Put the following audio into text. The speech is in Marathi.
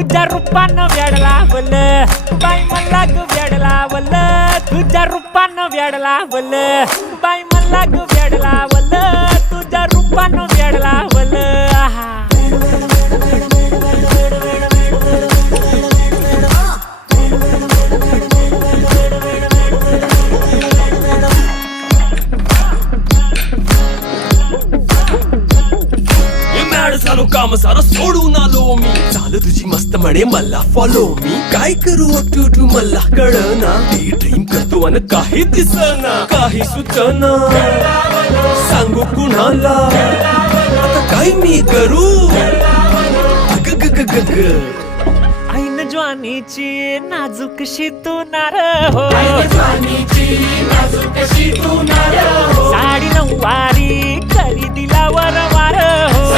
तुझ्या रूपानं वेड लावलं बाई मला ग वेड लावलं तुझ्या रूपानं वेड लावलं बाई मला ग वेड लावलं तुझ्या रूपानं वेड लावलं आहा झालो काम सारं सोडून आलो मी झालं तुझी मस्त म्हणे मला फॉलो मी काय करू टू मला कळना ती ड्रीम करतो आणि काही दिसना काही सुचना सांगू कुणाला आता काय मी करू ग ग ग ग ग ऐन ज्वानीची नाजूकशी तू नार हो साडी नऊवारी खरी दिला वर वार हो